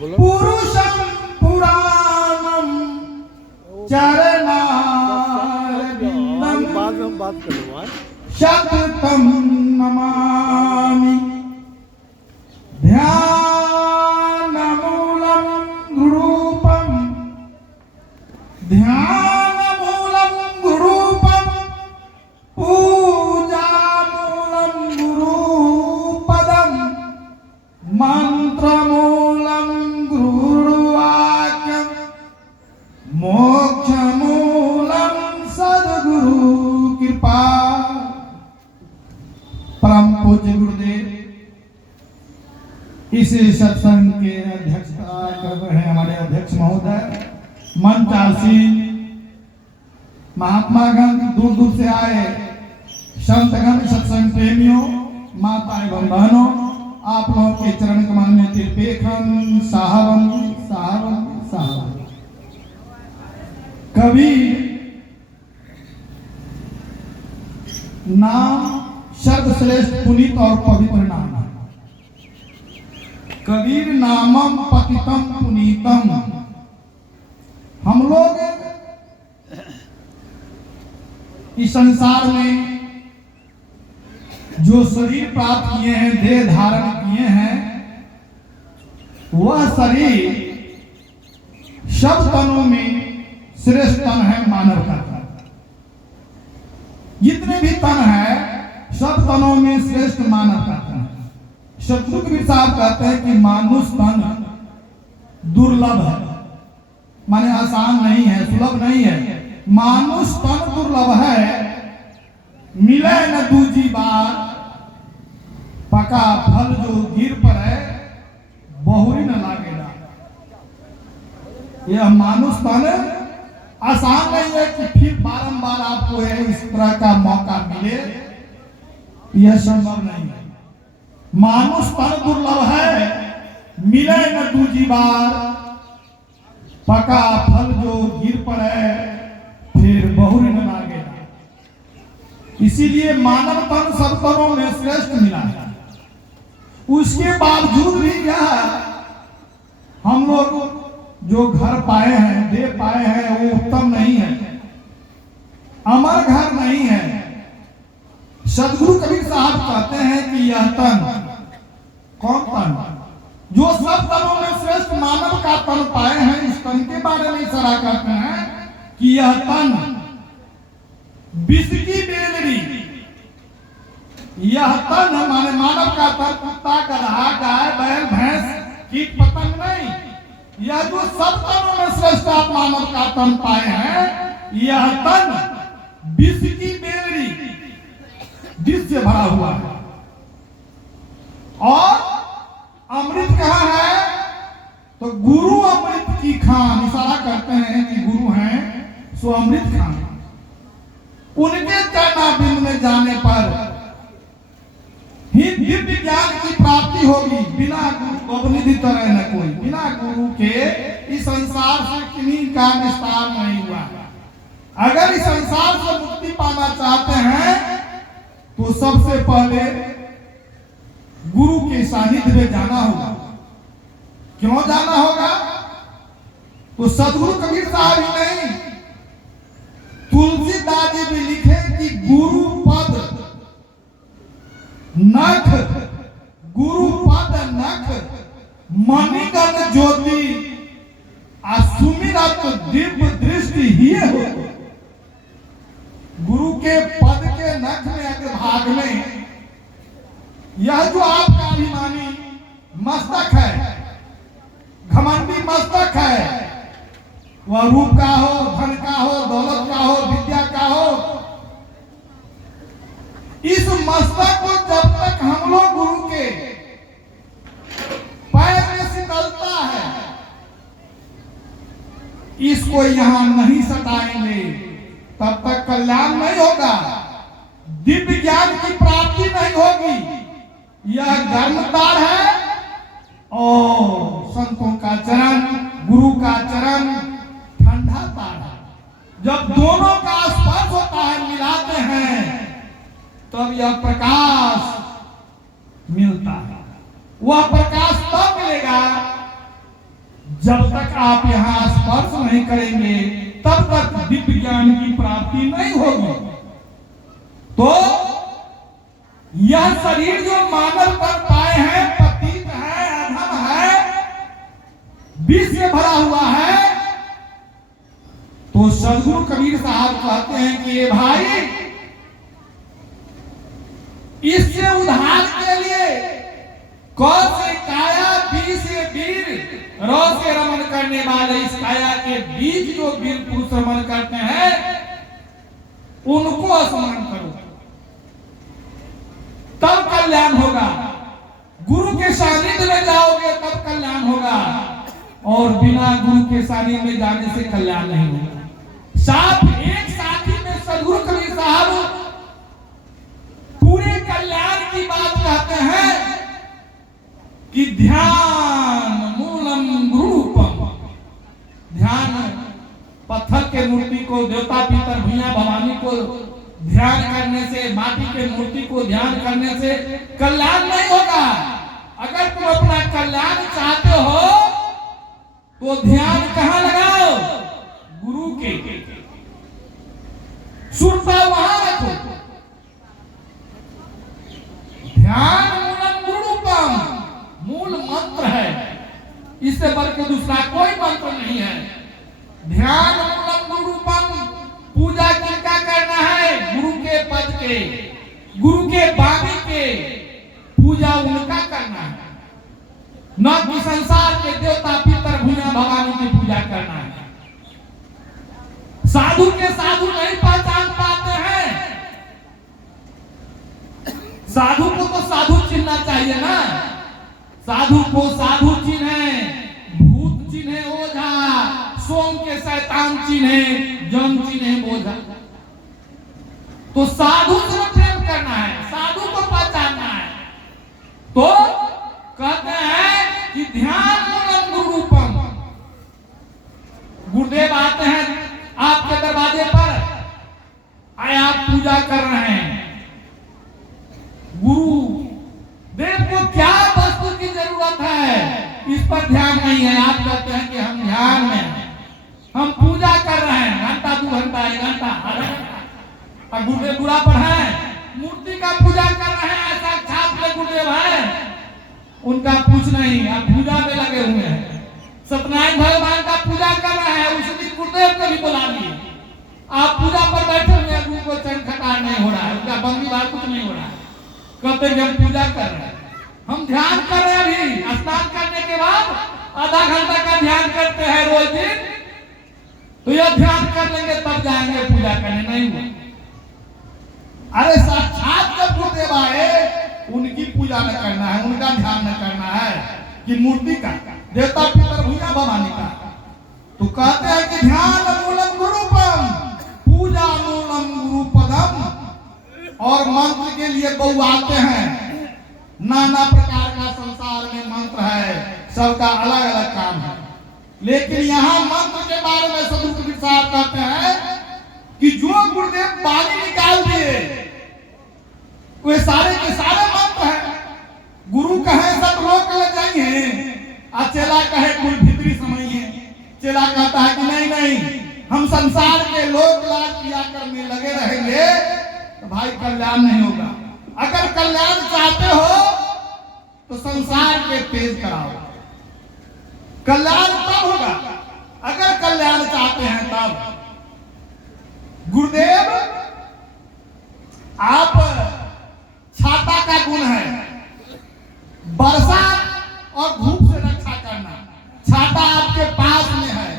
पुरुषं पुराणं चरणारविन्दं शततं नमामि। ध्यानमूलं गुरूपं ध्यानमूलं गुरूपं पूजामूलं गुरुपदं मंत्रमूलं गुरुवाक्यं मोक्षमूलं सद्गुरु कृपा। परम पूज्य गुरुदेव इस सत्संग के अध्यक्षता कर रहे हैं हमारे अध्यक्ष महोदय, मंच आसीन महात्मागण, दूर दूर से आए संतगण, सत्संग प्रेमियों, माता एवं बहनों, आप लोगों के चरण कमल में तिरपेखम साहबम साहबम साहबम। कवि नाम सर्वश्रेष्ठ पुनीत और पवित्र नाम है। कबीर नामम पतितम पुनीतम। हम लोग इस संसार में जो शरीर प्राप्त किए हैं, देह धारण किए हैं, वह शरीर सब तनों में श्रेष्ठ तन है मानव का। जितने भी तन है सब तनों में श्रेष्ठ मानव का तन है। शत्रु कबीर साहब कहते हैं कि मानुष तन दुर्लभ है, माने आसान नहीं है, सुलभ नहीं है। मानुष तन दुर्लभ है, मिले न दूजी बार, पका फल जो गिर पड़े बहुरी न लागेगा। यह मानुष तन आसान नहीं है कि फिर बारंबार आपको इस तरह का मौका मिले, यह संभव नहीं है। मानुष तन दुर्लभ है, मिले न दूजी बार, पका फल जो गिर पड़े फिर बहुरी न लागेगा। इसीलिए मानव तन सब तनों में श्रेष्ठ मिला है। उसके बावजूद भी क्या हम लोग जो घर पाए हैं, दे पाए हैं, वो उत्तम नहीं है, अमर घर नहीं है। सदगुरु कबीर साहब कहते हैं कि यह तन, कौन तन? जो सब तनों में श्रेष्ठ मानव का तन पाए हैं, इस तन के बारे में इशारा करते हैं कि यह तन विष की बेलरी। यह तन माने मानव का तन कुत्ता, गधा, गाय, बैल, भैंस, कीट पतंग नहीं। यह जो सब तनों में श्रेष्ठ मानव का तन पाए हैं, यह तन विष की बेलरी, विष से भरा हुआ है। और अमृत कहाँ है? तो गुरु अमृत की खान, इशारा करते हैं कि गुरु हैं सो अमृत खान। उनके चरणाबिंद में जाने पर ही दिव्य ज्ञान की प्राप्ति होगी। बिना गुरु अवनिधि तरह न कोई, बिना गुरु के इस संसार से किन्हीं का निस्तार नहीं हुआ। अगर इस संसार से मुक्ति पाना चाहते हैं तो सबसे पहले गुरु के सानिध्य में जाना होगा। क्यों जाना होगा? तो सदगुरु कबीर साहब ही नहीं, तुलसीदास जी भी लिखे कि गुरु पद नख, गुरु पद नख मणिगण ज्योति सुमिरत दिव्य दृष्टि ही हो। गुरु के पद के नख में अग्रभाग में यह जो आपका अभिमानी मस्तक है, घमंडी मस्तक है, वह रूप का हो, धन का हो, दौलत का हो, विद्या का हो, इस मस्तक को जब तक हम लोग गुरु के पैर में सिकलता है, इसको यहां नहीं सटाएंगे, तब तक कल्याण नहीं होगा, दिव्य ज्ञान की प्राप्ति नहीं होगी। यह गर्मतार है और संतों का चरण, गुरु का चरण ठंडा तार है। जब दोनों का स्पर्श होता है, मिलाते हैं, तब यह प्रकाश मिलता है। वह प्रकाश तब मिलेगा जब तक आप यहाँ स्पर्श नहीं करेंगे तब तक दिव्य ज्ञान की प्राप्ति नहीं होगी। तो यह शरीर जो मानव कर पाए हैं, पतित है, अधम है, विष से भरा हुआ है। तो सदगुरु कबीर साहब कहते हैं कि ये भाई, इससे उद्धार के लिए क से काया, बी से वीर, र से रमन करने वाले इस काया के बीच जो वीर पुरुष रमन करते हैं उनको स्मरण करो, तब कल्याण होगा। गुरु के सानिध्य में जाओगे तब कल्याण होगा, और बिना गुरु के सानिध्य में जाने से कल्याण नहीं होगा। साथ एक साथी में सदगुरु कबीर साहब पूरे कल्याण की बात कहते हैं कि ध्यान मूलम गुरुरूपम। ध्यान, पत्थर के मूर्ति को, देवता पितर भैया भवानी को ध्यान करने से, माटी के मूर्ति को ध्यान करने से कल्याण नहीं होगा। अगर तुम अपना कल्याण चाहते हो तो ध्यान कहां लगाओ? गुरु के। सुरता वहां रखो। ध्यान मूलम गुरुरूपम, मूल मंत्र है, इससे बढ़ के दूसरा कोई मंत्र नहीं है। ध्यान मूलम गुरुरूपम। पूजा किसका करना है? गुरु के पद के, गुरु के वाणी के पूजा उनका करना है, न कि संसार के देवता पितर भूया भवानी की पूजा करना है। साधु के साधु नहीं पहचान पाते हैं। साधु को तो साधु चिन्हना चाहिए ना। साधु को साधु चिन्हे, भूत चिन्हे ओझा, सोम के शैतान चिन्हे, जम चिन्हे बोझा। तो साधु से प्रेम करना है, साधु को पहचानना है। तो कहते हैं कि ध्यान मूलम गुरुरूपम। गुरुदेव आते हैं आपके दरवाजे पर, आए आप पूजा कर रहे हैं। गुरु देव को क्या वस्तु की जरूरत है, इस पर ध्यान नहीं है। आप कहते हैं कि हम ध्यान में हैं, हम पूजा कर रहे हैं, घंटा 2 घंटा 1 घंटा और गुरुदेव बुरा पर है, मूर्ति का पूजा कर रहे हैं, साक्षात में गुरुदेव है, उनका पूछ नहीं, आप पूजा में लगे हुए हैं। सत्यनारायण भगवान का पूजा कर रहे हैं, उस दिन गुरुदेव को भी बुला लिए। आप पूजा पर बैठे हुए हैं, गुरु को चंखकार नहीं हो रहा है, उनका बंदी बार कुछ नहीं हो रहा है। कहते हैं हम पूजा कर रहे हैं, हम ध्यान कर रहे हैं। अभी स्नान करने के बाद आधा घंटा का ध्यान करते हैं रोज दिन, तो यह ध्यान कर लेंगे तब जाएंगे पूजा करने, नहीं हुआ। अरे साक्षात जब गुरुदेव आए उनकी पूजा न करना है, उनका ध्यान न करना है कि मूर्ति का, देवता पितर भूया भवानी का। तो कहते हैं कि ध्यान मूलम गुरुपम, पूजा मूलम गुरुपदम। और मंत्र के लिए बहु आते हैं, नाना प्रकार का संसार में मंत्र है, सबका अलग अलग काम है। लेकिन यहाँ मंत्र के बारे में सदगुरु कबीर साहब कहते हैं कि जो गुरुदेव बानी निकाल दिए वे सारे के सारे मंत्र हैं। गुरु कहे सब रोक ले जाइए, और चेला कहे कुल भीतरी समझिए। चेला कहता है कि नहीं नहीं, हम संसार के लोक लाज किया करने लगे रहेंगे तो भाई कल्याण नहीं होगा। अगर कल्याण चाहते हो तो संसार के तेज कराओ, कल्याण तब होगा। अगर कल्याण चाहते हैं तब। गुरुदेव, आप छाता का गुण है वर्षा और धूप से रक्षा करना, छाता आपके पास में है।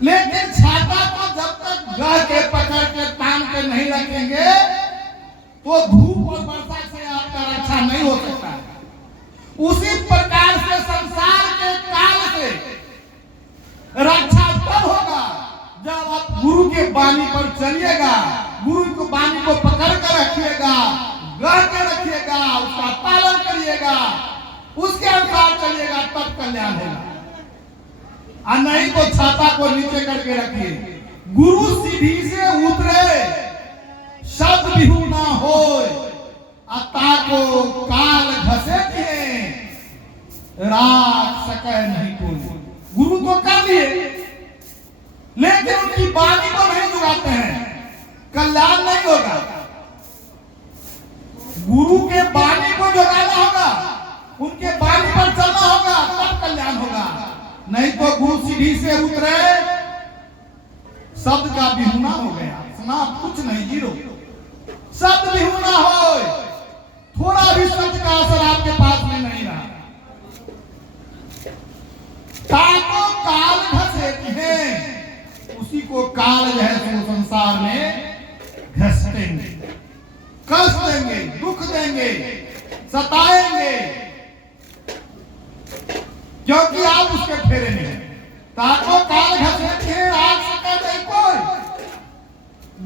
लेकिन छाता को जब तक गह के पकड़ के तान के नहीं रखेंगे तो धूप और वर्षा से आपका रक्षा नहीं हो सकता। उसी प्रकार से संसार के काल से रक्षा तब होगा जब आप गुरु के वाणी पर चलिएगा, गुरु को वाणी को पकड़ कर रखिएगा, गढ़ के रखिएगा, उसका पालन करिएगा, उसके अनुसार चलिएगा, तब कल्याण होगा। और नहीं तो छाता को नीचे करके रखिए। गुरु सीढ़ी से उतरे शब्द बिहू ना होय, अता को काल घसे राख सके नहीं। दिए, लेकिन उनकी वाणी को नहीं जुगाते हैं, कल्याण नहीं होगा। गुरु के वाणी को जुगाना होगा, उनके वाणी पर चलना होगा, तब कल्याण होगा। नहीं तो गुरु सीढ़ी से उतरे, शब्द का बिहुना हो गया, समाप्त, कुछ नहीं, जीरो। शब्द बिहुना हो, थोड़ा भी शब्द का असर आपके पास में नहीं रहा। ताको काल घसेती है, उसी को काल जो है सो संसार में घसीटेंगे, कष्ट देंगे, दुख देंगे, सताएंगे, क्योंकि आप उसके फेरे में हैं। ताको काल घसीटती है, आग सका नहीं कोई।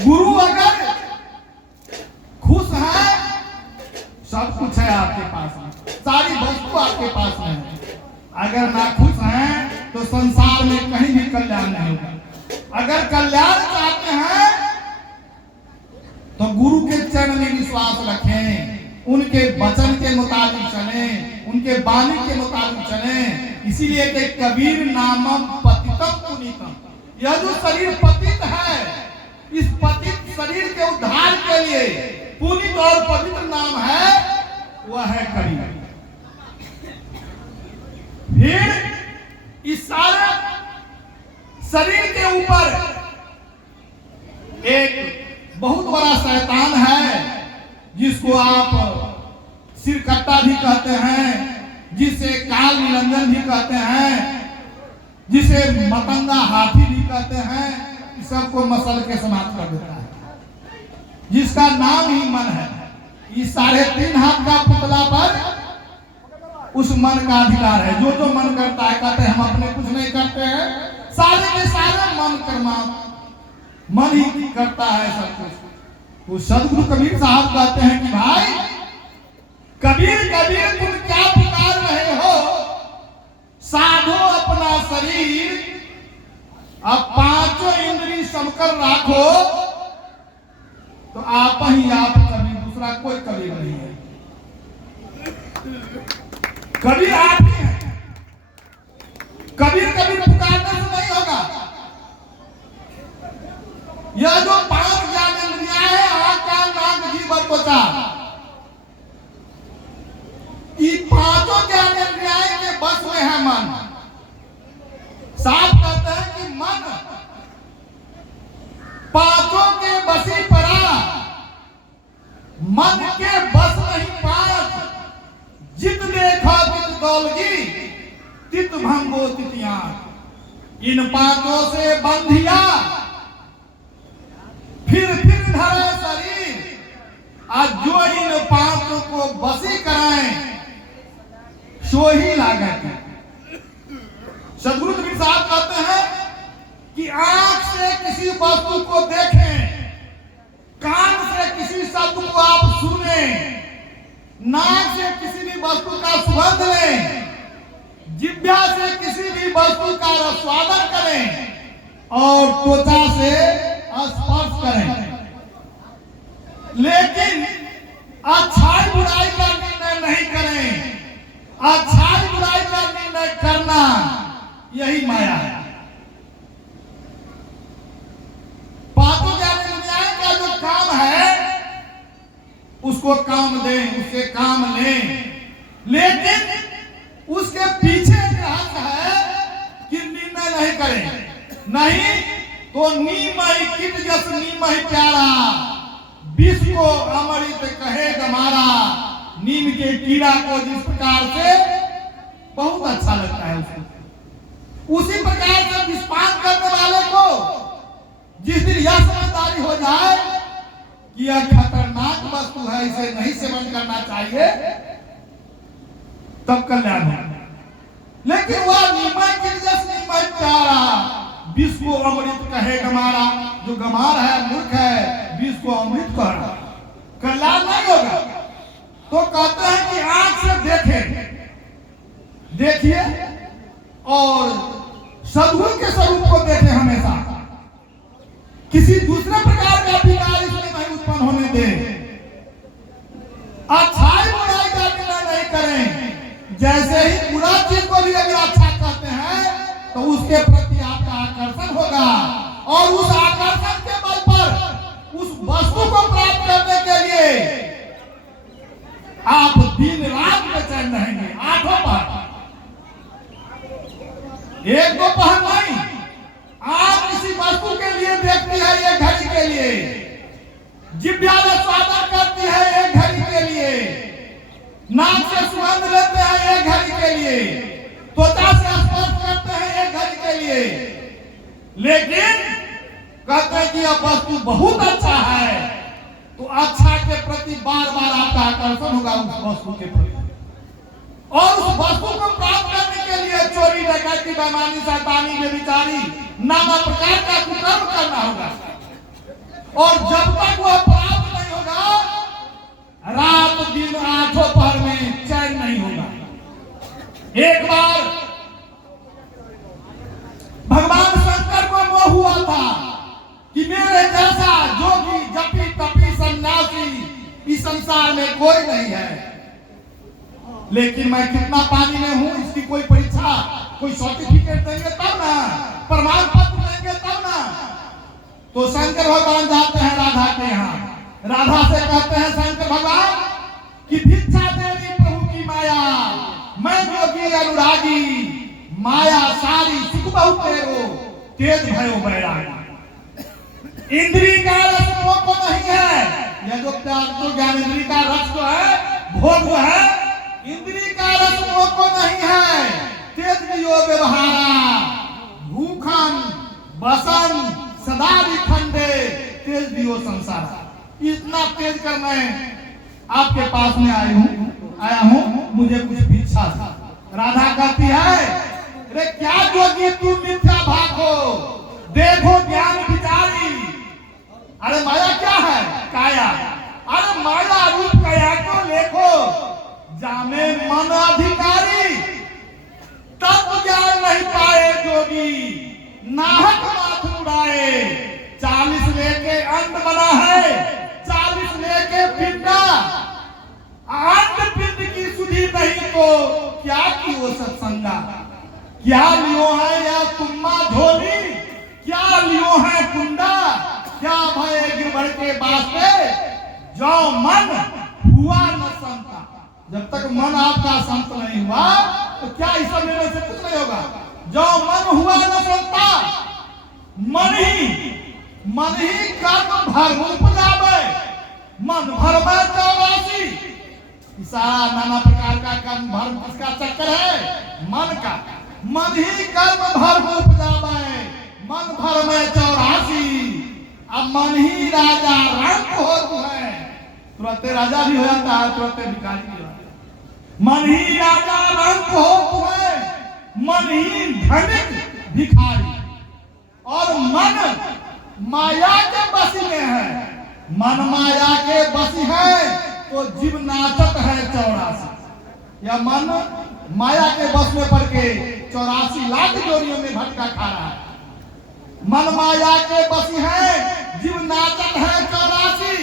गुरु अगर खुश है, सब कुछ है आपके पास में, सारी वस्तु आपके पास में है। अगर ना खुश हैं तो संसार में कहीं भी कल्याण नहीं होगा। अगर कल्याण चाहते हैं तो गुरु के चरण में विश्वास रखें, उनके वचन के मुताबिक चलें, उनके वाणी के मुताबिक चलें। इसीलिए कि कबीर नामम पतितम पुनीतम, यह जो शरीर पतित है, इस पतित शरीर के उद्धार के लिए पुनीत और पवित्र नाम है, वह है कबीर। फिर इस सारे शरीर के ऊपर एक बहुत बड़ा शैतान है, जिसको आप सिरकट्टा भी कहते हैं, जिसे काल निरंजन भी कहते हैं, जिसे मतंगा हाथी भी कहते हैं, सबको मसल के समाप्त कर देता है, जिसका नाम ही मन है। इस 3.5 हाथ का पुतला पर उस मन का अधिकार है। जो जो मन करता है, कहते हैं हम अपने कुछ नहीं करते हैं, सारे के सारे मन कर्मा, मन ही करता है सब कुछ। तो सदगुरु कबीर साहब कहते हैं कि भाई कबीर कबीर तुम क्या पुकार रहे हो, साधो अपना शरीर, अब 5 इंद्री समकर राखो, तो आप ही आप कबीर, दूसरा कोई कबीर नहीं है। कबीर आप ही हैं। कबीर कबीर पुकारने से नहीं होगा। यह जो 5 ज्ञानेंद्रियां है, आंख, कान, नाक, जीभ और त्वचा, ये 5 ज्ञानेंद्रियां के बस में है मन। साफ कहते हैं कि मन 5 के बसी पड़ा, मन के बस नहीं 5, जित देखा तित दौलगी, तित भंगो तितियां। इन 5 से बंधिया, फिर धरे शरीर, आज जो इन 5 को बसी कराएं, सो ही लागत। सदगुरु कबीर साहब कहते हैं कि आंख से किसी वस्तु को देखें, कान से किसी शब्द को आप सुने, नाक से किसी भी वस्तु का सुगंध लें, जिह्वा से किसी भी वस्तु का रसवादन करें, और त्वचा से स्पर्श करें, लेकिन अच्छाई बुराई का निर्णय नहीं करें। अच्छाई बुराई का निर्णय करना यही माया है। 5 ज्ञानेंद्रियां का जो काम है, उसको काम दें, उससे काम लें, लेकिन उसके पीछे रहस्य है कि निर्णय नहीं करें। नहीं तो नीमहि कित जस नीमहि प्यारा, विष को अमृत कहे गमारा। नीम के कीड़ा को जिस प्रकार से बहुत अच्छा लगता है उसको, उसी प्रकार से विषपान करने वाले को जिस दिन यह समझदारी हो जाए कि यह खतरनाक वस्तु है, इसे नहीं सेवन करना चाहिए, तब कल्याण है। लेकिन वह नीमा की जस नीमा प्यारा, विष को अमृत कहे गमारा। जो गमार है, मूर्ख है, विष को अमृत कह रहा, कल्याण नहीं होगा। तो कहते हैं कि आंख से देखें, देखिए, और सद्गुरु के स्वरूप को देखें हमेशा। किसी दूसरे प्रकार का विकार इसमें नहीं उत्पन्न होने दें। अच्छाई बुराई का निर्णय नहीं करें। जैसे ही बुरा चीज को भी अगर अच्छा कहते हैं, तो उसके प्रति और उस आकर्षण के बल पर उस वस्तु को प्राप्त करने के लिए आप दिन रात बेचैन रहेंगे। आठों पहर, एक दो पहर नहीं, आप किसी वस्तु के लिए देखती है एक घड़ी के लिए, जिह्वा में स्वादन करती है एक घड़ी के लिए, नाक से सुगंध लेते हैं एक घड़ी के लिए, त्वचा से स्पर्श करते हैं एक घड़ी के लिए, लेकिन कहते हैं कि यह वस्तु बहुत अच्छा है, तो अच्छा के प्रति बार बार आपका आकर्षण होगा उस वस्तु के प्रति, और उस वस्तु को प्राप्त करने के लिए चोरी, डकैती, बेईमानी, शैतानी, व्यभिचारी, नाना प्रकार का कुकर्म करना होगा। और जब तक वह प्राप्त नहीं होगा, रात दिन आठों पहर में चैन नहीं होगा। एक बार भगवान शंकर को मोह हुआ था कि मेरे जैसा जोगी, जपी, तपी, सन्यासी इस संसार में कोई नहीं है, लेकिन मैं कितना पानी में हूं इसकी कोई परीक्षा, कोई सर्टिफिकेट देंगे तब ना, प्रमाण पत्र देंगे तब ना। तो शंकर भगवान जाते हैं राधा के यहाँ, राधा से कहते हैं शंकर भगवान कि भिक्षा देवी प्रभु की माया, मैं जोगी अनुरागी, माया सारी सुख बहुत तेरो, तेज भयो बैरागी। इंद्री का रस मोह को नहीं है, यह जो ज्ञान इंद्री का रस जो है, भोग जो है, इंद्री का रस मोह को नहीं है, तेज दियो व्यवहारा, भूखन बसन सदा विखंडे, तेज दियो संसार। इतना तेज कर मैं आपके पास में आया हूँ, मुझे कुछ भिक्षा था। राधा कहती है, अरे क्या जोगी तू मिथ्या भाग हो, देखो ज्ञान विचारी। अरे माया क्या है? काया। अरे माया रूप काया को देखो, जाने मन अधिकारी, तब ज्ञान नहीं पाए जोगी, नाहक माथ उड़ाए। 40 लेके अंत बना है, 40 लेके पिंडा, अंत पिंड की सुधी नहीं तो क्या की वो सत्संगा। क्या लियो है या तुम्मा झोली, क्या लियो है कुंडा, क्या भय गिरभर के वास्ते, जो मन हुआ न संता। जब तक मन आपका संत नहीं हुआ तो क्या इस सब लेने से कुछ नहीं होगा। जो मन हुआ न संता, मन ही कर्म भर उपजावे, मन भर में 84। सारा नाना प्रकार का कर्म भर किसका चक्कर है? मन का। मन ही कर्म भर उपजावे, मन भर में 84। अब मन ही राजा रंग हो है, तुरंत राजा भी हो जाता है, तुरंत भिखारी भी हो जाता है। मन ही राजा रंग हो है, मन ही धनिक भिखारी। और मन माया के बसी में है, मन माया के बसी है तो जीव नाचत है 84। या मन माया के बस में पड़ के 84 लाख जोड़ियों में भटका खा रहा है। मन माया के बसी है, जीव नाचत है 84।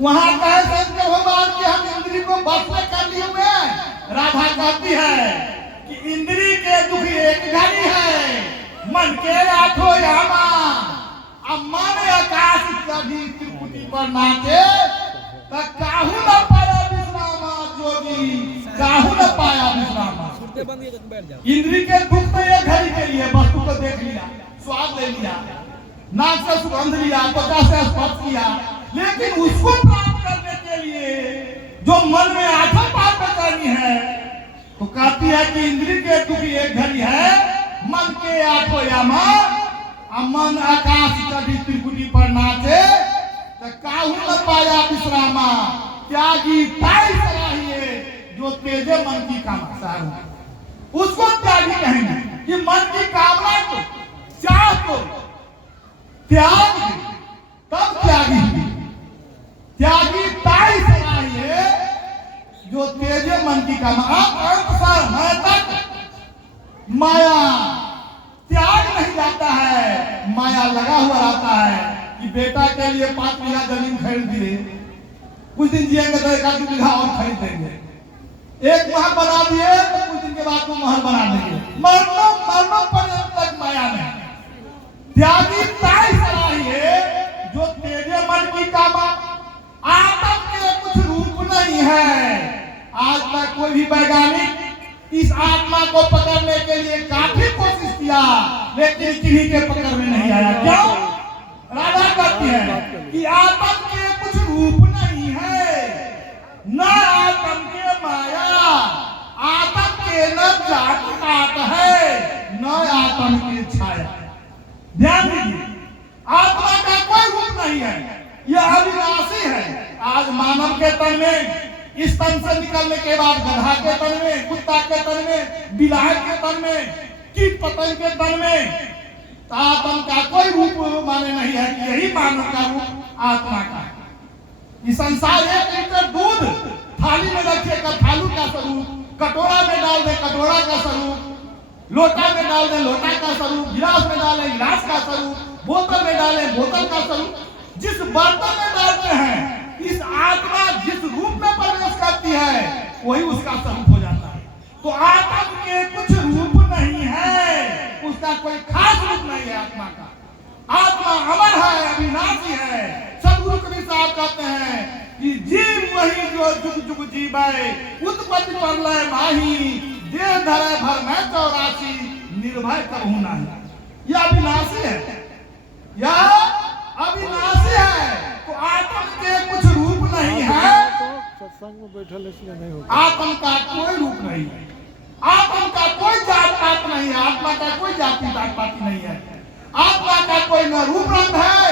वहां कहे शंकर भगवान कि हम इंद्री को बस में कर लिए हुए हैं। राधा कहती है कि इंद्री के दुख एक घड़ी है, मन के आठों यामा। अब मन आकाश कभी त्रिपुटी पर नाचे, तो काहू न पाया विश्रामा जोगी, काहू न पाया विश्रामा। इंद्री के दुख में एक घड़ी के लिए वस्तु को देख लिया, स्वाद ले लिया, नाक से सुगंध लिया, त्वचा से स्पर्श किया, लेकिन उसको प्राप्त करने के लिए जो मन में आठों पार करनी है, तो कहती है कि इंद्री के दुख एक घड़ी है, मन के आठों यामा। मन आकाश कभी त्रिकुटी पर नाचे, तो काहू न पाया विश्रामा। त्यागी ताई सराहिए, जो तेजे मन की कामना, उसको त्यागी कहेंगे कि मन की कामना को, चाह को त्याग तब त्यागी। त्यागी ताई सराहिए, जो तेजे मन की कामना। अंत समय तक माया त्याग नहीं जाता है, माया लगा हुआ रहता है कि बेटा के लिए 5 बीघा जमीन खरीद दिए, कुछ दिन जिएंगे तो 1 बीघा और खरीद देंगे, एक महल बना दिए तो कुछ दिन के बाद वो महल बना देंगे। मरनो पर्यंत तक माया में त्यागी ताई सराही है जो तेरे मन की कामा। आत्म के कुछ रूप नहीं है। आज तक कोई भी वैज्ञानिक इस आत्मा को पकड़ने के लिए काफी कोशिश किया, लेकिन किन्हीं के पकड़ में नहीं आया। क्यों? राधा कहती है कि आत्म के कुछ रूप नहीं है, न आत्म के माया, आत्म के न जात पात है, न आत्म की छाया। ध्यान दीजिए, आत्मा का कोई रूप नहीं है, यह अविनाशी है। आज मानव के तन में, इस तन से निकलने के बाद गधा के तन में, कुत्ता के तन में, बिलाय के तन में, कीट पतंग के तन में, आत्मा का कोई रूप माने नहीं है कि यही मानव का रूप आत्मा का है। इस संसार 1 लीटर दूध थाली में रखिएगा, थालू का स्वरूप, कटोरा में डाल दे कटोरा का स्वरूप, लोटा में डाल दे लोटा का स्वरूप, गिलास में डाले गिलास का स्वरूप, बोतल में डाले बोतल का स्वरूप। जिस बर्तन में डालते हैं, इस आत्मा जिस रूप में प्रवेश करती है वही उसका स्वरूप हो जाता है। तो आत्मा के कुछ रूप नहीं है, उसका कोई खास रूप नहीं है आत्मा का। आत्मा अमर है, अविनाशी है। सदगुरु कबीर साहब कहते हैं कि जीव वही जो जुग जुग जीवे, उत्पत्ति प्रलय माही, देह धरे भर में 84, निर्भय करहु नाही। यह अविनाशी है, यह अविनाशी है। तो आत्मा के कुछ रूप नहीं है, सत्संग में बैठल इसलिए नहीं होगा। आत्मा का कोई रूप नहीं है, आत्मा का कोई जात पात नहीं है, आत्मा का कोई जाति जात पात नहीं है। आत्मा का कोई न रूप रंग है,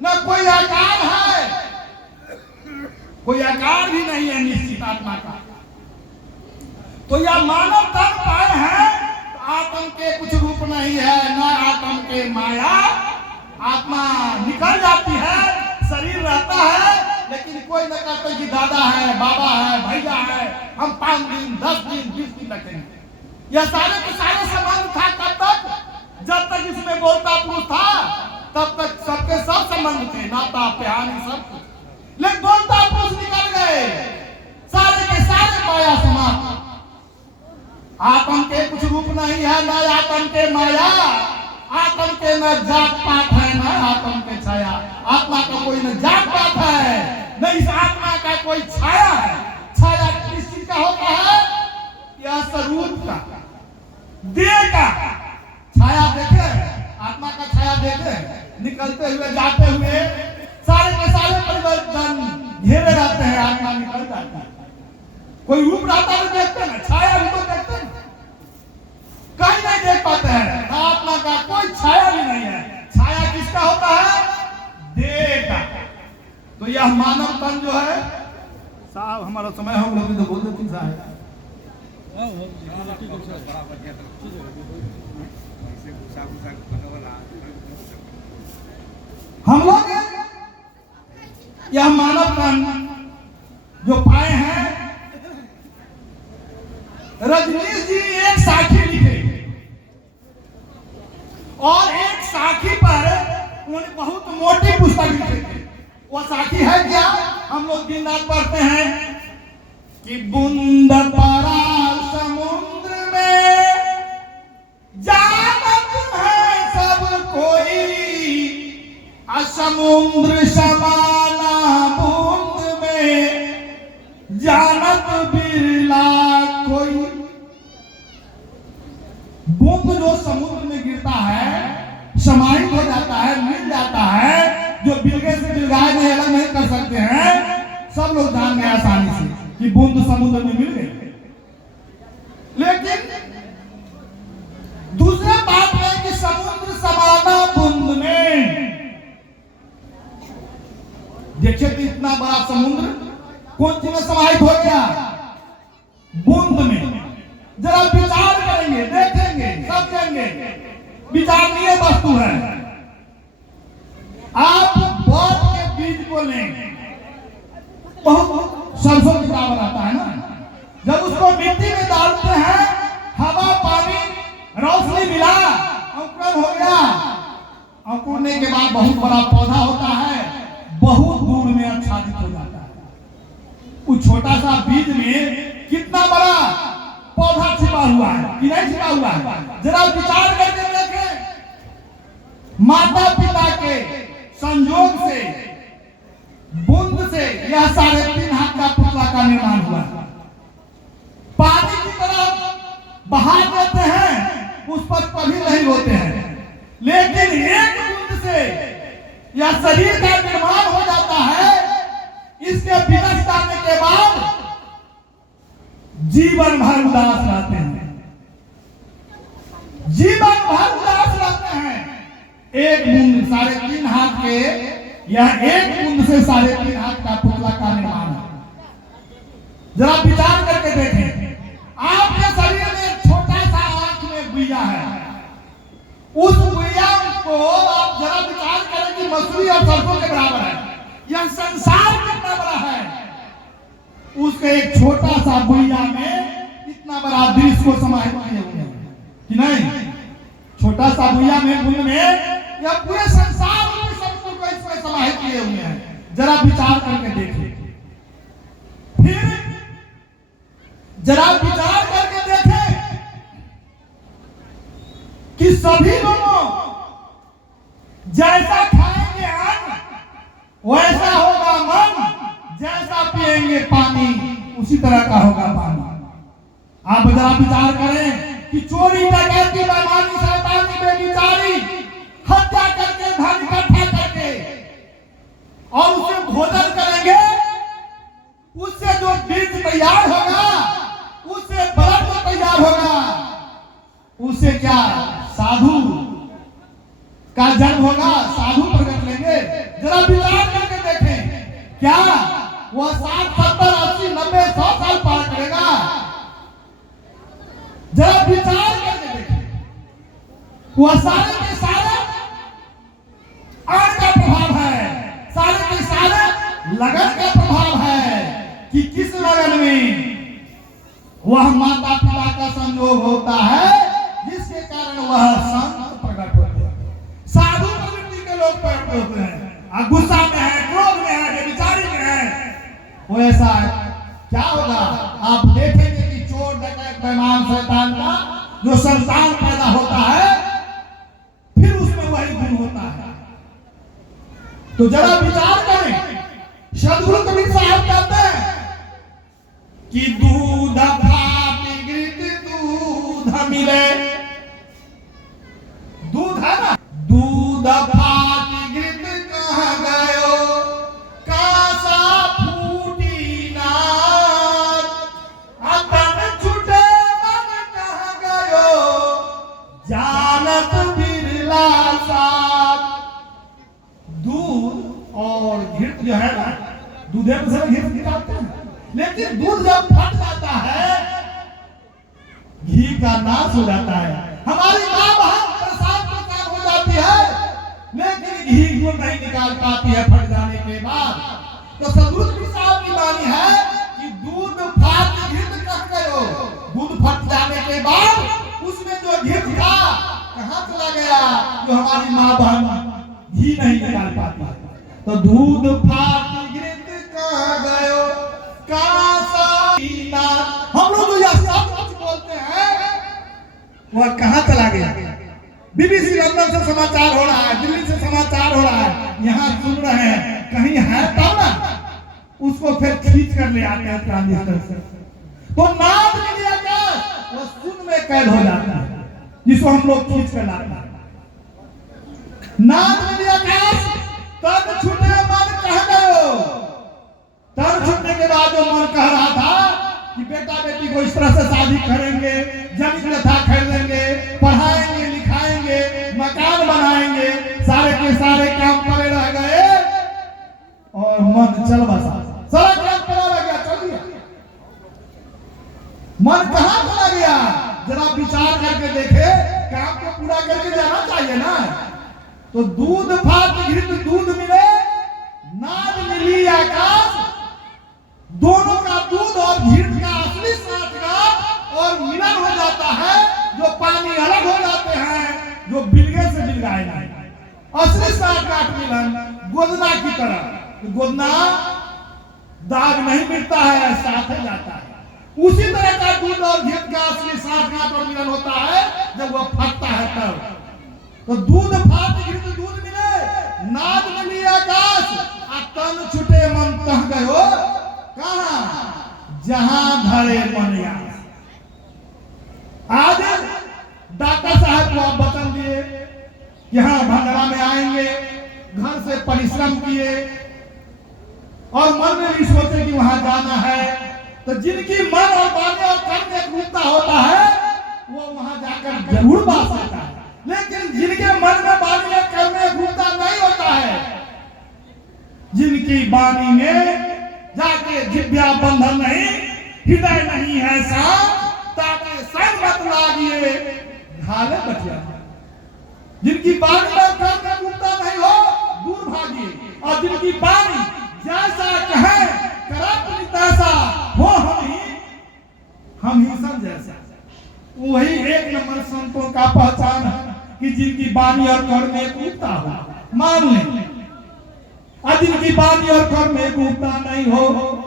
न कोई आकार है, कोई आकार भी नहीं है निश्चित आत्मा का। तो यह मानव तन पाए हैं, तो आत्मा के कुछ रूप नहीं है, न आत्मा के माया। आत्मा निकल जाती है, शरीर रहता है, लेकिन कोई न कहते कि दादा है, बाबा है, भैया है, हम 5 दिन 10 दिन 20 दिन रखेंगे। यह सारे के सारे संबंध था कब तक? जब तक इसमें बोलता पुरुष था, तब तक सबके सब संबंध थे, नाता प्यार सब कुछ। लेकिन बोलता पुरुष निकल गए, सारे के सारे माया समाप्त। आत्म के कुछ रूप नहीं है, न आत्म के माया, आत्म के न जात पात है, न आत्म के छाया। आत्मा का कोई न जात पात है, न इस आत्मा का कोई छाया है। छाया किस चीज का होता है? यह स्वरूप का, देह का छाया। देखे आत्मा का छाया, देखे निकलते हुए जाते हुए सारे के सारे परिवर्तन घेरे रहते हैं, आत्मा निकल जाती है। कोई रूप रहता है देखते ना, छाया भी तो देखते हैं, कहीं नहीं देख पाते हैं। आत्मा का कोई छाया भी नहीं है। छाया किसका होता है? देह का। तो यह मानव तन जो है, साहब हमारा समय हो गया तो बोल देती साहब। हम लोग यह मानव तन जो पाए हैं, रजनीश जी एक साखी लिखे और एक साखी पर उन्होंने बहुत मोटी पुस्तक लिखे थे। वो साखी है क्या? हम लोग दिन रात पढ़ते हैं कि बूंद पड़ा समुद्र में, जानत है सब कोई, समुद्र समाना बूंद में, जानत बिरला कोई। बूंद जो समुद्र में गिरता है, समाहित हो जाता है, मिल जाता है, जो बिलगे से बिलगाए नहीं अलग नहीं कर सकते हैं। सब लोग जान गए आसानी से कि बूंद समुद्र में मिल गए। लेकिन दूसरा बात है कि समुद्र समाना बूंद में। देखिए कि इतना बड़ा समुद्र कौन सी में समाहित हो गया? बूंद में। जरा विचार करेंगे, देखेंगे, समझेंगे, विचारणीय वस्तु है। आप बौद्ध के बीज को लेंगे, बहुत सरसों की बराबर आता है ना, जब उसको मिट्टी में डालते हैं, हवा पानी रोशनी मिला, अंकुरण हो गया। अंकुरने के बाद बहुत बड़ा पौधा होता है, बहुत दूर में आच्छादित हो जाता है। उस छोटा सा बीज में कितना बड़ा पौधा छिपा हुआ है कि नहीं छिपा हुआ है? जरा विचार करके देखें। माता पिता के संयोग से, बूंद से यह 3.5 हाथ का पुतला का निर्माण हुआ। पानी की तरफ बहा देते हैं, उस पर कभी नहीं होते हैं, लेकिन एक बूंद से यह शरीर का निर्माण हो जाता है। इसके विनष्ट जाने के बाद जीवन भर उदास रहते हैं, जीवन भर उदास रहते हैं। एक बूंद 3.5 हाथ के, यह एक बूंद से 3.5 हाथ का पुतला का निर्माण है। जरा विचार करके देखें, आपके शरीर में छोटा सा आंख में बुइया है, उस बुइया को आप जरा विचार करें कि मसूरी और सरसों के बराबर है। यह संसार कितना बड़ा है, उसके एक छोटा सा बुइया में इतना बड़ा दृश्य को समाहित किए हुए हैं कि नहीं? छोटा सा बुइया में, बुइया में यह पूरे संसार के समुद्र को इसमें समाहित किए हुए हैं। जरा विचार करके देखिए, फिर जरा विचार करके देखें कि सभी लोगों जैसा खाएंगे अन्न वैसा होगा मन, जैसा पिएंगे पानी उसी तरह का होगा पानी। आप जरा विचार करें कि चोरी डकैती बेईमानी शैतानी बेविचारी हत्या करके धन इकट्ठा करके और उसे भोजन करेंगे, उससे जो बीज तैयार होगा, उससे ब्लड जो तैयार होगा, उससे क्या साधु का जन्म होगा, साधु प्रकट लेंगे। जरा विचार करके देखें, क्या वह 60, 70, 80, 90, 100 साल पार करेगा? जरा विचार करके देखें, वह सारे के सारे आग का प्रभाव है, सारे के सारे लगन का प्रभाव है कि किस लगन में वह माता पिता का संयोग होता है, जिसके कारण वह संत प्रकट होते हैं, साधु प्रवृत्ति के लोग प्रकट होते हैं। गुस्सा में है, क्रोध में है, व्यभिचारी में है, वो ऐसा है। क्या होगा? आप देखेंगे कि चोर डकैत बेईमान शैतान का जो संतान पैदा होता है, फिर उसमें वही गुण होता है। तो जरा विचार करें, सदगुरु कबीर साहब कहते हैं कि दूध फाटी गिरत दूध मिले, दूध है ना, दूध फाटी गिरत कहाँ गयो, कासा फूटी नार, अतन छुटे मन कहाँ गयो, जानत बिरला साथ। दूध और घृत जो है ना, दूधे में से घृत निकालते हैं, लेकिन दूध जब फट जाता है घी का नाश हो जाता है। हमारी माँ बहन परेशान हो जाती है, लेकिन घी को नहीं निकाल पाती है फट जाने के बाद। तो सदगुरु कबीर साहब की वाणी है कि दूध फाट घृत कहाँ गयो, दूध फट जाने के बाद उसमें जो घृत था कहाँ चला गया, जो हमारी माँ बहन घी नहीं निकाल पाती है। तो दूध फाट घृत कहाँ गयो, कासा पीना, हम लोग जो यह सब कुछ बोलते हैं वह कहाँ चला गया? बीबीसी लंदन से समाचार हो रहा है, दिल्ली से समाचार हो रहा है, यहाँ सुन रहे हैं, कहीं है तब ना उसको फिर खींच कर ले आते हैं ट्रांजिस्टर से। तो नाद मीडिया का वो सुन में कैद हो जाता है, जिसको हम लोग खींच कर लाते हैं। नाद मीडिया का तब छूटे मन कह गयो, तब छूटने के बाद जो मन कह रहा था कि बेटा बेटी को इस तरह से शादी करेंगे, जमीन जथा खरीदेंगे, पढ़ाएंगे लिखाएंगे, मकान बनाएंगे, सारे के सारे काम पड़े रह गए और मन चल बसा, सारा काम पड़ा रह गया, चल दिया। मन कहाँ चला गया? जरा विचार करके देखे, काम को पूरा करके जाना चाहिए ना। तो दूध फाट घृत दूध मिले, नाद मिली आकाश, दोनों का दूध और घृत का असली साठगांठ और मिलन हो जाता है। जो पानी अलग हो जाते हैं, जो बिलगे से बिलगाए नहीं, असली साठगांठ मिलन गोदना की तरह। गोदना दाग नहीं मिटता है, साथ हो जाता है। उसी तरह का दूध और घृत का असली साठगांठ और मिलन होता है जब वह फटता है तब। तो दूध फाट घृत जहां धरे प्रयास। आज डॉक्टर साहब को आप वचन दिए, यहाँ भंडारा में आएंगे, घर से परिश्रम किए और मन में भी सोचे कि वहां जाना है, तो जिनकी मन और वाणी और कर्म में एकरूपता होता है वो वहां जाकर जरूर बात करता है। लेकिन जिनके मन में वाणी में कर्म में एकरूपता नहीं होता है, जिनकी वाणी में जाके जिव्या बंधन नहीं, हृदय नहीं है शांत, ताकि संग मत लागिए घाले बटिया। जिनकी वाणी में कर्म में एकरूपता नहीं हो, दूर भागिए। और जिनकी वाणी जैसा कहे करत तैसा हो, हम ही सब जैसा, वही एक नंबर संतों का पहचान है कि जिनकी वाणी और कर्म में एकरूपता हो, मान लें। और जिनकी वाणी और कर्म में एकरूपता नहीं हो,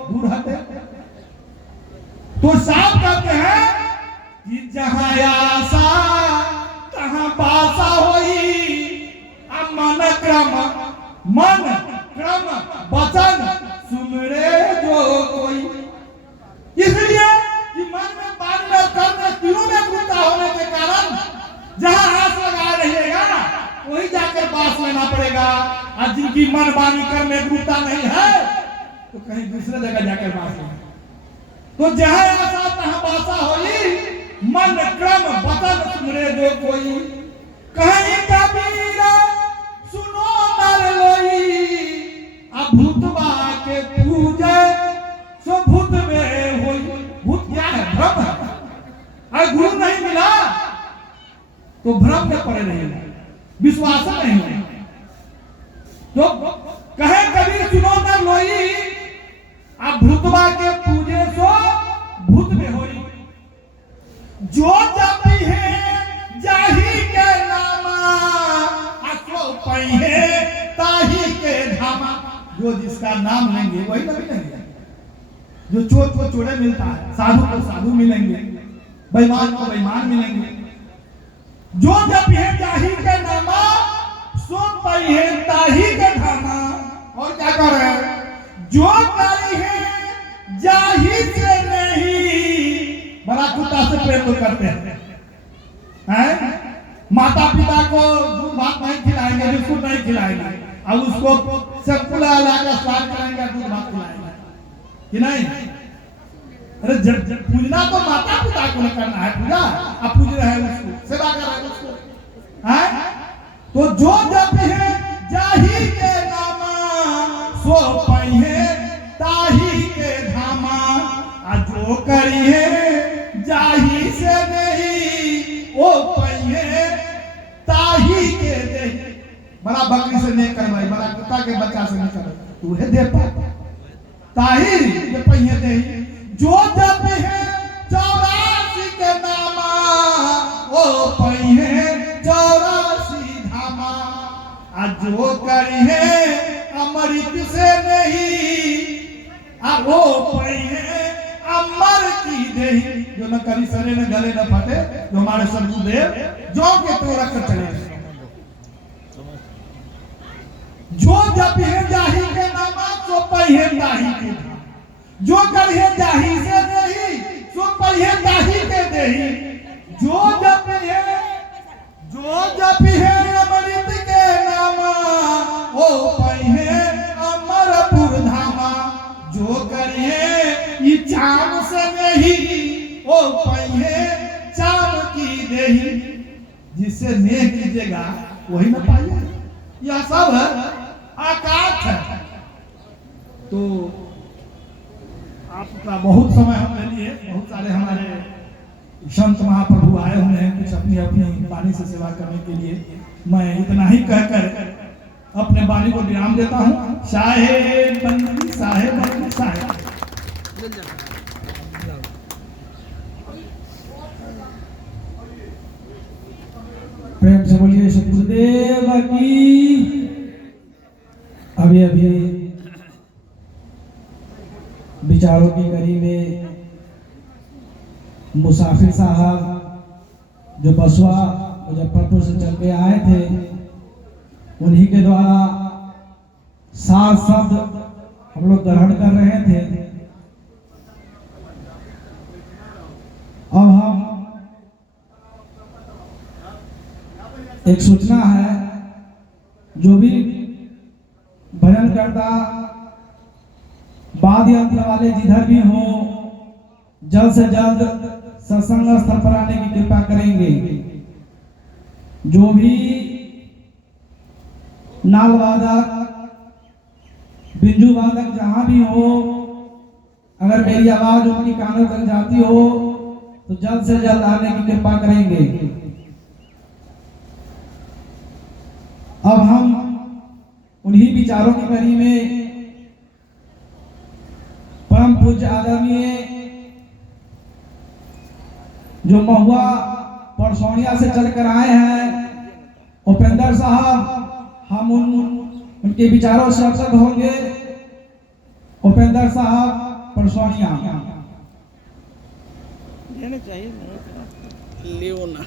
दूर हटे। तो साफ कहते हैं कि जहां आशा तहां पासा होई, मन क्रम वचन सुमरे जो कोई। इसलिए कि मन में वाणी में कर्म में तीनों में एकरूपता होने के कारण जहां आस लगा रहिएगा वही जाकर बास लेना पड़ेगा। और जिनकी मन वाणी कर्म में एकरूपता नहीं है तो कहीं दूसरे जगह जाकर बास लेना। तो जहां आशा तहां बासा होई, मन क्रम वचन सुमरे जो कोई। कहीं कबीरा सुनो नर लोई, भूतबा के पूजे सो भूत में होई। भूत क्या है? भ्रम है। अगर गुरु नहीं मिला तो भ्रम में पड़े रहेंगे, विश्वास नहीं होगा। तो कहे कबीर सुनो न लोई, अब भूतबा के पूजे सो भूत में होई। जो जपी है जाही के नामा, असो पहिए ताही के धामा। जो जिसका नाम लेंगे वही तो मिलेंगे। जो चोर को चोरे मिलता है, साधु को साधु मिलेंगे, बेईमान को बेईमान मिलेंगे। जो जब है जाही के नामा, सो पई है ताही के धामा। और क्या कर रहे हैं? जो करी है जाही से नहीं, बड़ा कुत्ता से प्रेम करते हैं। माता पिता को दूध भात नहीं खिलाएंगे, बिस्कुट नहीं खिलाएंगे, अब उसको सब पुला लाकर स्वाद कराएंगे, दूध भात खिलाएंगे कि नहीं? अरे जब पूजना तो माता पिता को करना है पूजा, अब पूज रहे हैं उसको, सेवा कर रहे हैं उसको, हैं? तो जो जब है जाही के नामा, सो पई है ताही के धामा। आ जो करी है जाही से नहीं, ओ पई है ताही के दे। बड़ा बकरी से नहीं करवाई, बड़ा कुत्ता के बच्चा से नहीं करवाई, तू है दे पा ताही ये पहिए दे। जो जब है 84 के नामा, ओ पहिए 84 धामा। आ जो करी है अमृत से नहीं, आ वो पहिए अमर की देही। जो न करी सरे न गले न फटे, जो हमारे सदगुरुदेव जो के तो रख चले। जो जब है जाही के नामा, सो पहिए ताही के धामा। जो करिए जाही से नहीं, सो पहिए ताही के देही। जो जप है अमृत के नामा, ओ पहिए अमरपुर धामा। जो करिए ये चाम से नहीं, ओ पहिए चाम की देही। जिससे नेह कीजिएगा वही न पाइए। यह सब आकाश है। तो आपका बहुत समय हमने लिए, बहुत सारे हमारे संत महाप्रभु आए हुए हैं कुछ अपनी अपनी वाणी से सेवा करने के लिए। मैं इतना ही कहकर अपने वाणी को विराम देता हूँ। साहेब बंदी साहेब बंदी साहेब। प्रेम से बोलिए सतगुरुदेव की। अभी अभी विचारों की कड़ी में मुसाफिर साहब जो बसवा मुजफ्फरपुर से चल के आए थे, उन्हीं के द्वारा 7 शब्द हम लोग ग्रहण कर रहे थे। एक सूचना है, जो भी भजन करता वाद्य यंत्र वाले जिधर भी हो, जल्द से जल्द सत्संग स्थल पर आने की कृपा करेंगे। जो भी नाल वादक, बिंजू वादक जहां भी हो, अगर मेरी आवाज उनकी कानों तक जाती हो तो जल्द से जल्द आने की कृपा करेंगे। अब हम उन्हीं विचारों की कड़ी में परम पूज्य आदरणीय जो महुआ परसौनिया से चलकर आए हैं उपेंद्र साहब, हम उनके विचारों से अवगत होंगे। उपेंद्र साहब परसौनिया। चाहिए लियो ना।